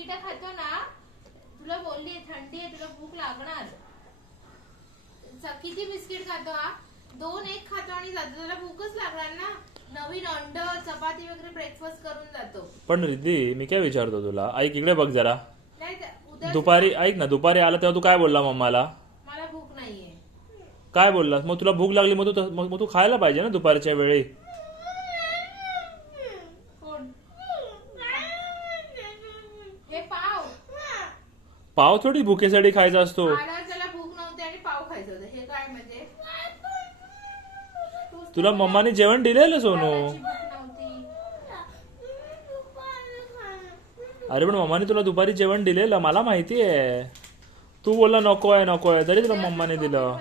Biscuit खातो ना, तुला बोलली थंडी आहे, तुला भूक लागणार. किती बिस्किट खातो हा? 2-1 खातो आणि जातो. त्याला भूकच लागणार ना. नवीन अंड चपाती वगैरे ब्रेकफास्ट करून जातो. पण रिद्धी, मी काय विचारतो तुला, ऐक इकडे बघ जरा. नाही उद्या दुपारी ऐक ना, दुपारी आला तेव्हा तू काय बोलला मम्माला? मला भूक नाहीये. काय बोललास? मग तुला भूक लागली, मग तू खायला पाहिजे ना दुपारच्या वेळी. कोण? हे पाव. पाव थोडी भुकेसाठी खायचा असतो. आल्यावर त्याला भूक नव्हती आणि पाव खायचं होतं. हे काय म्हणजे? तुला मम्माने जेवण दिलेलं सोनू. जेवणाची भूक नव्हती. अरे पण मम्माने तुला दुपारी जेवण दिलेलं, मला माहिती आहे. तू बोलला नको आहे नको आहे, तरी तुला मम्माने दिलं.